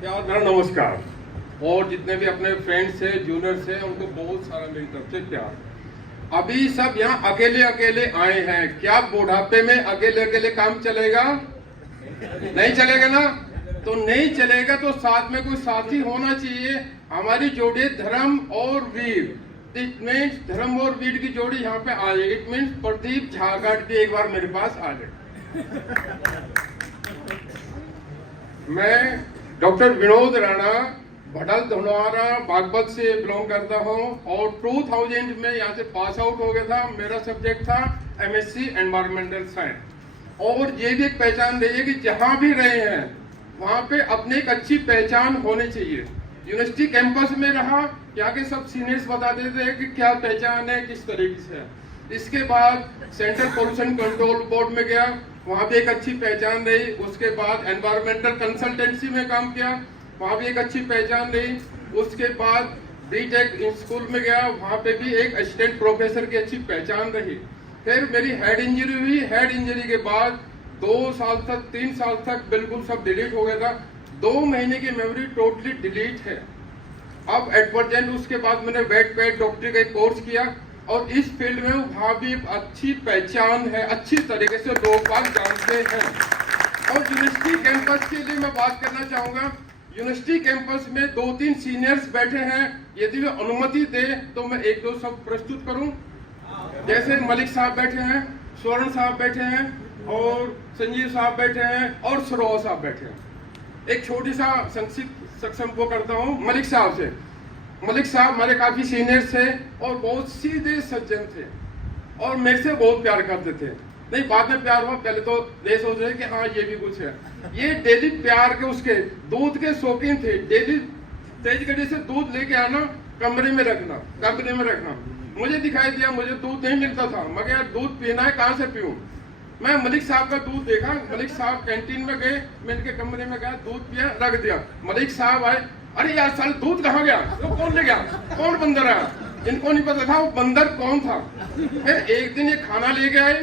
प्यार भरा नमस्कार। और जितने भी अपने फ्रेंड्स है, जूनियर्स है, उनको बहुत सारा मेरी तरफ से प्यार। अभी सब यहाँ अकेले अकेले आए हैं, क्या बुढ़ापे में अकेले अकेले काम चलेगा? नहीं चलेगा ना। तो नहीं चलेगा तो साथ में कोई साथी होना चाहिए। हमारी जोड़ी धर्म और वीर, इट मीन्स धर्म और वीर की जोड़ी यहाँ पे आ जाए। इट मीन्स प्रदीप झागाट भी एक बार मेरे पास आ जाए। मैं डॉक्टर विनोद राणा भटल धनवारा बागपत से बिलोंग करता हूँ और 2000 में यहाँ से पास आउट हो गया था। मेरा सब्जेक्ट था एमएससी एनवायरमेंटल साइंस। और ये भी एक पहचान रही है कि जहाँ भी रहे हैं वहाँ पे अपने एक अच्छी पहचान होनी चाहिए। यूनिवर्सिटी कैंपस में रहा, यहाँ के सब सीनियर्स बता देते हैं कि क्या पहचान है, किस तरीके से है। इसके बाद सेंट्रल पोल्यूशन कंट्रोल बोर्ड में गया, वहाँ भी एक अच्छी पहचान रही। उसके बाद एनवायरमेंटल कंसल्टेंसी में काम किया, वहाँ भी एक अच्छी पहचान रही। उसके बाद बीटेक स्कूल में गया, वहाँ पे भी एक असिस्टेंट प्रोफेसर की अच्छी पहचान रही। फिर मेरी हेड इंजरी हुई। हेड इंजरी के बाद 2 साल तक 3 साल तक बिल्कुल सब डिलीट हो गया था। 2 महीने की मेमोरी टोटली डिलीट है। अब एट प्रेजेंट उसके बाद मैंने वेट पेड डॉक्टरी का कोर्स किया और इस फील्ड में वहाँ भी अच्छी पहचान है, अच्छी तरीके से लोग बात जानते हैं। और यूनिवर्सिटी कैंपस के लिए मैं बात करना चाहूँगा। यूनिवर्सिटी कैंपस में 2-3 सीनियर्स बैठे हैं, यदि वे अनुमति दे तो मैं 1-2 शब्द प्रस्तुत करूँ। जैसे मलिक साहब बैठे हैं, स्वर्ण साहब बैठे हैं और संजीव साहब बैठे हैं और सरोवर साहब बैठे हैं। एक छोटी सा संक्षिप्त सक्षम को करता हूँ मलिक साहब से। मलिक साहब हमारे काफी सीनियर्स थे और बहुत सीधे सज्जन थे और मेरे से बहुत प्यार करते थे। नहीं, बाद में प्यार हुआ, पहले तो ये सोच रहे कि हाँ ये भी कुछ है। ये डेली प्यार के उसके दूध के शौकीन थे। डेली तेज गड्डी से दूध लेके आना, कमरे में रखना। मुझे दिखाई दिया, मुझे दूध नहीं मिलता था। मगर यार दूध पीना है, कहाँ से पीऊं? मैं मलिक साहब का दूध देखा। मलिक साहब कैंटीन में गए, मैं इनके कमरे में गया, दूध पिया, रख दिया। मलिक साहब आए, अरे यार साल दूध कहाँ गया? तो कौन ले गया? कौन बंदर आया? इनको नहीं पता था वो बंदर कौन था। फिर एक दिन ये खाना लेके आए।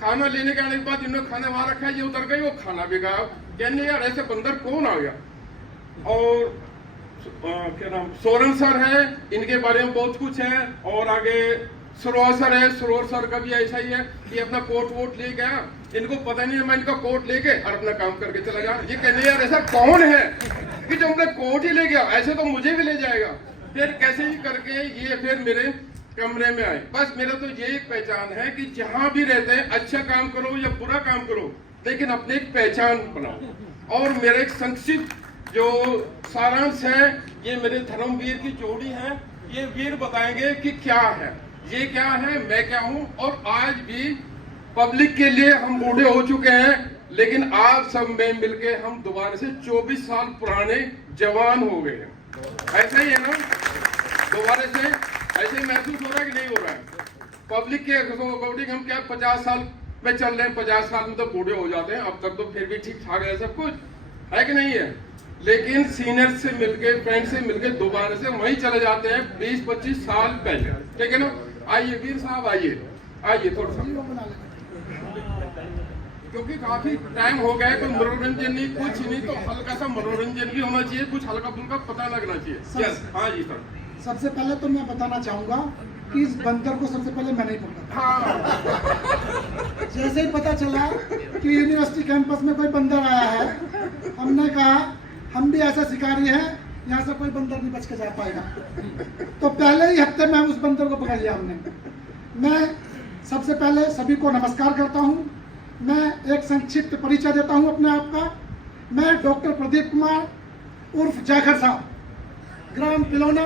खाना लेने के आने के बाद इन्होंने खाना वहां रखा, ये उतर गई, वो खाना भी गया। कहने यार ऐसे बंदर कौन आ गया? और क्या नाम, सोरन सर है, इनके बारे में बहुत कुछ है। और आगे सरोवर सर है, सरोवर सर का भी ऐसा ही है कि अपना कोट वोट ले गया, इनको पता नहीं है, मैं इनका कोट लेके और अपना काम करके चला गया। ये कहने यार ऐसा कौन है कि जो अपना कोट ही ले गया, ऐसे तो मुझे भी ले जाएगा। फिर कैसे ही करके ये फिर मेरे कमरे में आए। बस मेरा तो ये एक पहचान है कि जहां भी रहते हैं अच्छा काम करो या बुरा काम करो, लेकिन अपनी एक पहचान बनाओ। और मेरा एक संक्षिप्त जो सारांश है, ये मेरे धर्मवीर की जोड़ी है। ये वीर बताएंगे कि क्या है, ये क्या है, मैं क्या हूँ। और आज भी पब्लिक के लिए हम बूढ़े हो चुके हैं, लेकिन आप सब में मिलके हम दोबारा से 24 साल पुराने जवान हो गए हैं। ऐसा ही है ना? दोबारा से ऐसे महसूस हो रहा है कि नहीं हो रहा है? पब्लिक के अकॉर्डिंग हम क्या 50 साल में चल रहे हैं। 50 साल में तो बूढ़े हो जाते हैं, अब तक तो फिर भी ठीक ठाक है सब कुछ, है कि नहीं है? लेकिन सीनियर से मिलके, फ्रेंड से मिलके दोबारा से वहीं चले जाते हैं 20-25 साल पहले। ठीक है ना? आइए वीर साहब, आइए थोड़ा सा, क्योंकि काफी टाइम हो गया है। कोई मनोरंजन नहीं, कुछ नहीं, तो हल्का सा मनोरंजन भी होना चाहिए, कुछ हल्का फुल्का पता लगना चाहिए। यस, हाँ जी सर। सबसे पहले तो मैं बताना चाहूंगा कि इस बंदर को सबसे पहले मैंने ही पकड़ा। हाँ। जैसे ही पता चला कि यूनिवर्सिटी कैंपस में कोई बंदर आया है, हमने कहा हम भी ऐसा शिकारी हैं, यहाँ से कोई बंदर नहीं बच के जा पाएगा। तो पहले ही हफ्ते में उस बंदर को पकड़ लिया हमने। मैं सबसे पहले सभी को नमस्कार करता हूँ। मैं एक संक्षिप्त परिचय देता हूँ अपने आप का। मैं डॉक्टर प्रदीप कुमार उर्फ जाखड़ साहब, ग्राम पिलौना,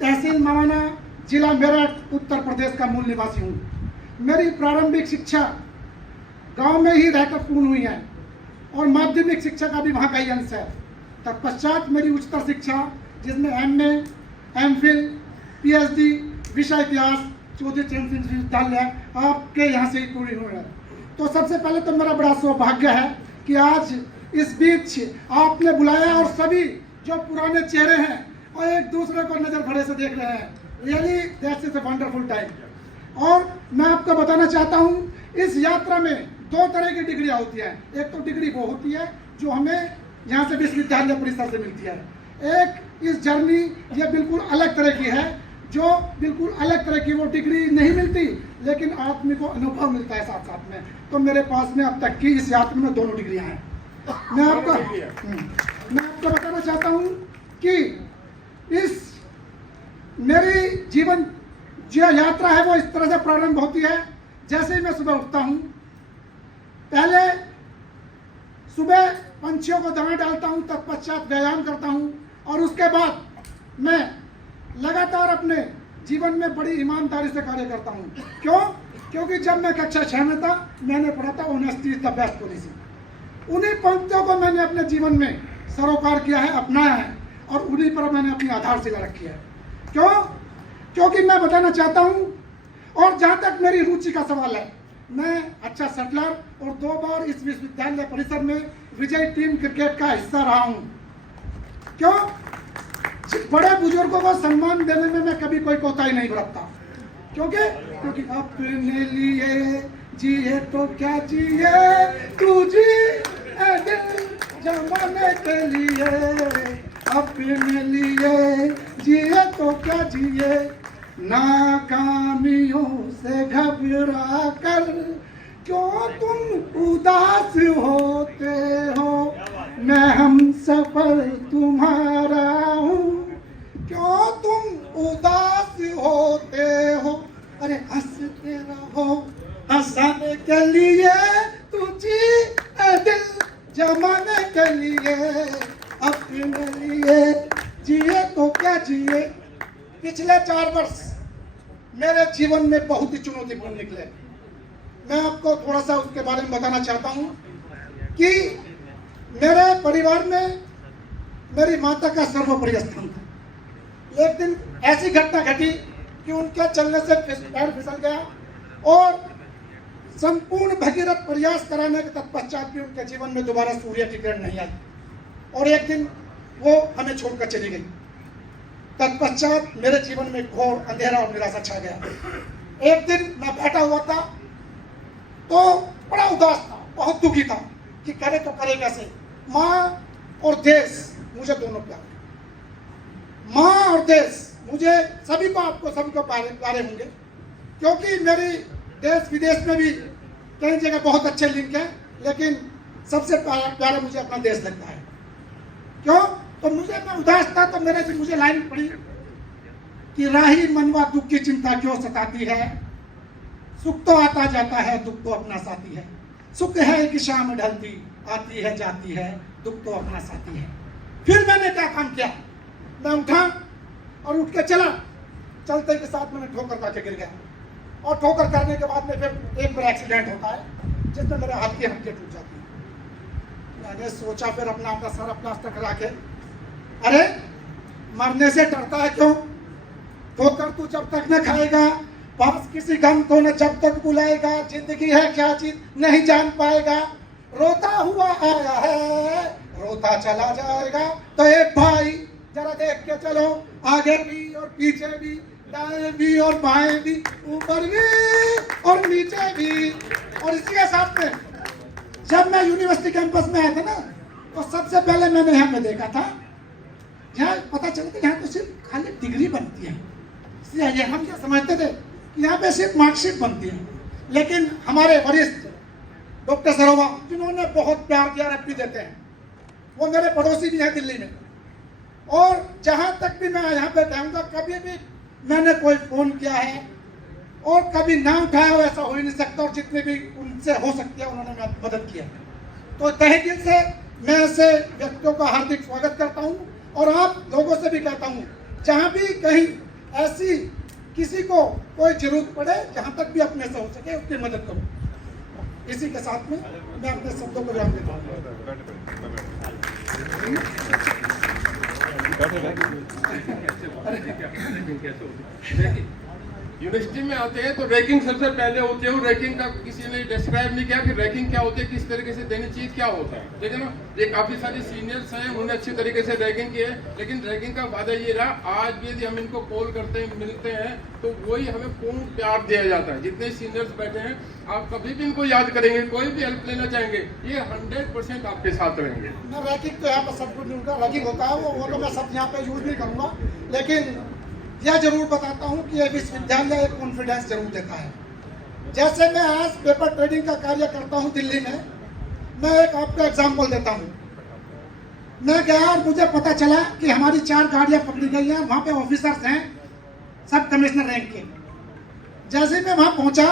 तहसील मवाना, जिला मेरठ, उत्तर प्रदेश का मूल निवासी हूँ। मेरी प्रारंभिक शिक्षा गांव में ही रहकर पूर्ण हुई है और माध्यमिक शिक्षा का भी वहाँ का ही अंश है। तत्पश्चात मेरी उच्चतर शिक्षा, जिसमें MA, MPhil, PhD, विषय इतिहास चौधरी चरण सिंह विश्वविद्यालय आपके यहाँ से ही पूरी हुई है। तो सबसे पहले तो मेरा बड़ा सौभाग्य है कि आज इस बीच आपने बुलाया और सभी जो पुराने चेहरे हैं और एक दूसरे को नजर भरे से देख रहे हैं। Really that's is a wonderful time. और मैं आपको बताना चाहता हूँ, इस यात्रा में 2 तरह की डिग्रियाँ होती है। एक तो डिग्री वो होती है जो हमें यहाँ से विश्वविद्यालय परिसर से मिलती है। एक इस जर्नी ये बिल्कुल अलग तरह की है, जो बिल्कुल अलग तरह की, वो डिग्री नहीं मिलती लेकिन आदमी को अनुभव मिलता है साथ साथ में। तो मेरे पास में अब तक की इस यात्रा में दोनों डिग्रियां हैं। मैं आपको बताना चाहता हूँ कि इस मेरी जीवन जो यात्रा है वो इस तरह से प्रारंभ होती है। जैसे ही मैं सुबह उठता हूँ, पहले सुबह पंछियों को दाना डालता हूँ, तत्पश्चात व्यायाम करता हूँ और उसके बाद मैं लगातार अपने जीवन में बड़ी ईमानदारी से कार्य करता हूँ। क्यों? क्योंकि जब मैं कक्षा 6 में था, मैंने पढ़ा था honesty is the best policy. उन्हीं पंक्तियों को मैंने अपने जीवन में सरोकार किया है, अपनाया है और उन्हीं पर मैंने अपनी आधारशिला रखी है। क्यों? क्योंकि मैं बताना चाहता हूँ, और जहाँ तक मेरी रुचि का सवाल है, मैं अच्छा शटलर और 2 बार इस विश्वविद्यालय परिसर में विजय टीम क्रिकेट का हिस्सा रहा हूँ। क्यों? बड़े बुजुर्गों को सम्मान देने में मैं कभी कोई कोताही नहीं बरतता। क्योंकि अपने लिए जिए तो क्या जिए, तू जी ए दिल जमाने के लिए, अपने लिए जिए तो क्या जिए, नाकामियों से घबरा कर क्यों तुम उदास होते हो, मैं हम सफर तुम्हारा हूँ, क्यों तुम उदास होते हो, अरे हंसते रहो, हंसाने के लिए तुझी दिल जमाने के लिए, अपने लिए जिए तो क्या जिए। पिछले 4 वर्ष मेरे जीवन में बहुत ही चुनौतीपूर्ण निकले। मैं आपको थोड़ा सा उसके बारे में बताना चाहता हूँ कि मेरे परिवार में मेरी माता का सर्वोपरि स्थान था। एक दिन ऐसी घटना घटी कि उनके चलने से पैर फिसल गया और संपूर्ण भगीरथ प्रयास कराने के तत्पश्चात भी उनके जीवन में दोबारा सूर्य की किरण नहीं आई और एक दिन वो हमें छोड़कर चली गई। तत्पश्चात मेरे जीवन में घोर अंधेरा और निराशा छा गया। एक दिन मैं बैठा हुआ था तो बड़ा उदास था, बहुत दुखी था कि करे तो करे कैसे। माँ और देश मुझे दोनों प्यारे, माँ और देश मुझे सभी को प्यारे होंगे, क्योंकि मेरी देश विदेश में भी कई जगह बहुत अच्छे लिंक हैं, लेकिन सबसे प्यारा मुझे अपना देश लगता है। क्यों? तो मैं उदास था तो मुझे लाइन पड़ी कि राही मनवा दुख की चिंता क्यों सताती है, सुख तो आता जाता है, दुख तो अपना साथी है, सुख है कि शाम ढलती आती है जाती है, दुख तो अपना साथी है। फिर मैंने क्या काम किया, मैं उठा और उठ के चला, चलते के साथ मैंने ठोकर खा के गिर गया और ठोकर करने के बाद में फिर एक बार एक्सीडेंट होता है जिसमें मेरे हाथ की हड्डी टूट जाती है। मैंने सोचा फिर अपना सारा प्लास्टर करा के, अरे मरने से डरता है क्यों, ठोकर तू जब तक न खाएगा, पास किसी गम को न जब तक बुलाएगा, जिंदगी है क्या चीज नहीं जान पाएगा, रोता हुआ आया है रोता चला जाएगा। तो एक भाई जरा देख के चलो, आगे भी और पीछे भी, दाएं भी और बाएं भी, ऊपर भी और नीचे भी। और इसी के साथ में जब मैं यूनिवर्सिटी कैंपस में आया था ना, तो सबसे पहले मैंने यहाँ पे देखा था, यहाँ पता चलता यहाँ तो सिर्फ खाली डिग्री बनती है, इसलिए हम क्या समझते थे कि यहाँ पे सिर्फ मार्कशीट बनती है। लेकिन हमारे वरिष्ठ डॉक्टर सरोवा, जिन्होंने बहुत प्यार दिया और भी देते हैं, वो मेरे पड़ोसी भी हैं दिल्ली में, और जहाँ तक भी मैं यहाँ पे जाऊँगा, कभी भी मैंने कोई फोन किया है और कभी ना उठाया हो ऐसा हो ही नहीं सकता, और जितने भी उनसे हो सकती है उन्होंने मेरी मदद किया। तो तहे दिल से मैं ऐसे व्यक्तियों का हार्दिक स्वागत करता हूँ और आप लोगों से भी कहता हूँ, जहाँ भी कहीं ऐसी किसी को कोई जरूरत पड़े, जहाँ तक भी अपने से हो सके उसकी मदद करो। इसी के साथ में मैं अपने शब्दों को विराम देता हूँ। यूनिवर्सिटी में आते हैं तो रैंकिंग सबसे पहले होती है। वो रैंकिंग का किसी ने डिस्क्राइब नहीं किया कि रैंकिंग क्या होती है, किस तरीके से देनी चाहिए, क्या होता है, ठीक है ना। ये काफी सारे सीनियर्स हैं, उन्होंने अच्छी तरीके से रैंकिंग की है, लेकिन रैंकिंग का फायदा ये रहा, आज भी यदि हम इनको कॉल करते हैं, मिलते हैं, तो वही हमें पूर्ण प्यार दिया जाता है। जितने सीनियर्स बैठे हैं, आप कभी भी इनको याद करेंगे, कोई भी हेल्प लेना चाहेंगे, ये 100% आपके साथ रहेंगे। मैं रैंकिंग तो यहाँ पर सब कुछ उनका रैंकिंग होता है, वो तो मैं सब यहाँ पे यूज नहीं करूँगा, लेकिन यह जरूर बताता हूँ कि ये विश्वविद्यालय एक कॉन्फिडेंस जरूर देता है। जैसे मैं आज पेपर ट्रेडिंग का कार्य करता हूँ दिल्ली में, मैं एक आपको एग्जांपल देता हूँ। मैं गया और मुझे पता चला कि हमारी 4 गाड़ियाँ पकड़ी गई हैं, वहाँ पे ऑफिसर्स हैं सब कमिश्नर रैंक के। जैसे मैं वहाँ पहुँचा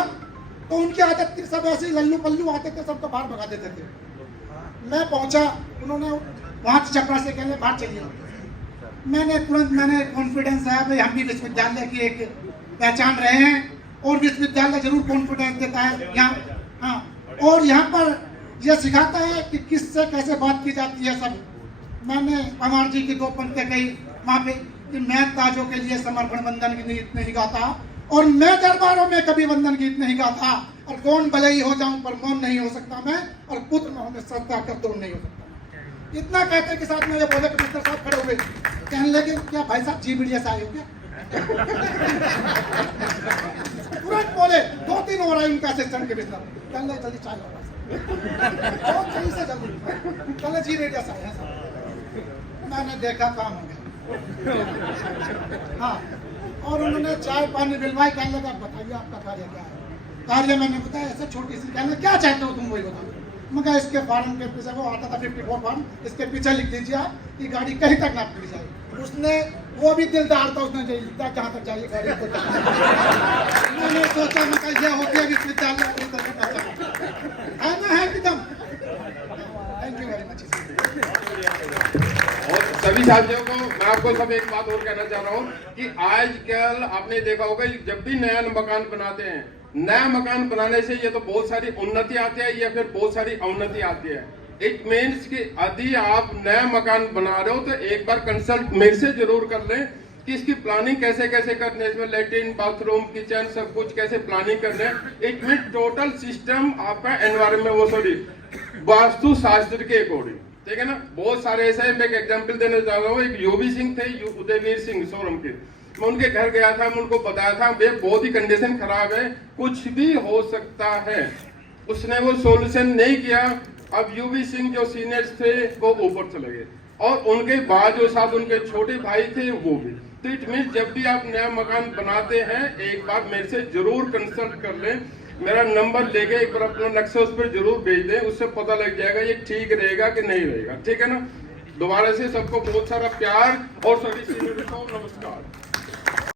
तो उनकी आदत थी, सब ऐसे लल्लू पल्लू आते थे, सबको बाहर भगा देते थे। मैं पहुँचा, उन्होंने वहाँ चपरा से कहने बाहर चलिए। मैंने कॉन्फिडेंस है भाई, हम भी विश्वविद्यालय की एक पहचान रहे हैं और विश्वविद्यालय जरूर कॉन्फिडेंस देता है यहाँ। हाँ, और यहाँ पर यह सिखाता है कि किससे कैसे बात की जाती है सब। मैंने पवार जी की 2 पंक्तियाँ कही वहाँ पे कि मैं ताजों के लिए समर्पण वंदन की गीत नहीं गाता, और मैं दरबारों में कभी वंदन गीत नहीं गाता, और कौन भले ही हो जाऊं पर मौन नहीं हो सकता मैं, और पुत्र न होने श्रद्धा का तोड़ नहीं हो सकता। इतना कहते के साथ में ये बोले कमिश्नर साहब खड़े हुए, कहने लगे क्या भाई साहब जी मीडिया से आए हो क्या? तुरंत बोले, 2-3 हो रहा है उनका असिस्टेंट कमिश्नर, कहने लगे जल्दी चाय लो, बहुत सही से जल्दी, कहने जी मीडिया से आए हैं साहब। मैंने देखा काम हो गया। हाँ, और उन्होंने चाय पानी बिलवाई, कहने लगा बताइए आपका कार्य क्या है? कार्य मैंने बताया ऐसे छोटी सी, कहने क्या चाहते हो तुम वही बताओ। मगर इसके फॉर्म के पीछे वो आता था 54 फॉर्म, इसके पीछे लिख दीजिए आप कि गाड़ी कहीं तक ना पहुंच जाए। उसने वो भी दिलदार था, उसने जहाँ तक जाइए गाड़ी को। मैंने सोचा मगर ये हो गया विश्वविद्यालय है ना, है एकदम। Thank you very much. और सभी साथियों को मैं आपको सब एक बात और कहना चाह रहा हूँ कि आजकल आपने देखा होगा जब भी नया मकान बनाते हैं, नया मकान बनाने से ये तो बहुत सारी उन्नति आती है या फिर बहुत सारी अवनति आती है। इट मीन्स कि यदि आप नया मकान बना रहे हो तो एक बार कंसल्ट मेरे से जरूर कर लें कि इसकी प्लानिंग कैसे कैसे करनी है, इसमें लेट्रिन, बाथरूम, किचन सब कुछ कैसे प्लानिंग करना है। इट मीन टोटल सिस्टम आपका एनवायरमेंट, वो सॉरी वास्तु शास्त्र के अकॉर्डिंग, ठीक है ना। बहुत सारे ऐसा है, मैं एक एग्जाम्पल देना चाह रहा हूँ। एक यूवी सिंह थे, उदयवीर सिंह सोरम के, मैं उनके घर गया था, मैं उनको बताया था वे बहुत ही कंडीशन खराब है, कुछ भी हो सकता है। उसने वो सॉल्यूशन नहीं किया। अब यूवी सिंह जो सीनियर्स थे वो ऊपर चले गए, और उनके बाद जो साथ उनके छोटे भाई थे वो भी। तो इट मीन जब भी आप नया मकान बनाते हैं एक बार मेरे से जरूर कंसल्ट कर लें। मेरा नंबर लेके एक बार अपना नक्शा उस पर जरूर भेज दें, उससे पता लग जाएगा ये ठीक रहेगा कि नहीं रहेगा, ठीक है ना। दोबारा से सबको बहुत सारा प्यार और सभी सीनियर्स को नमस्कार।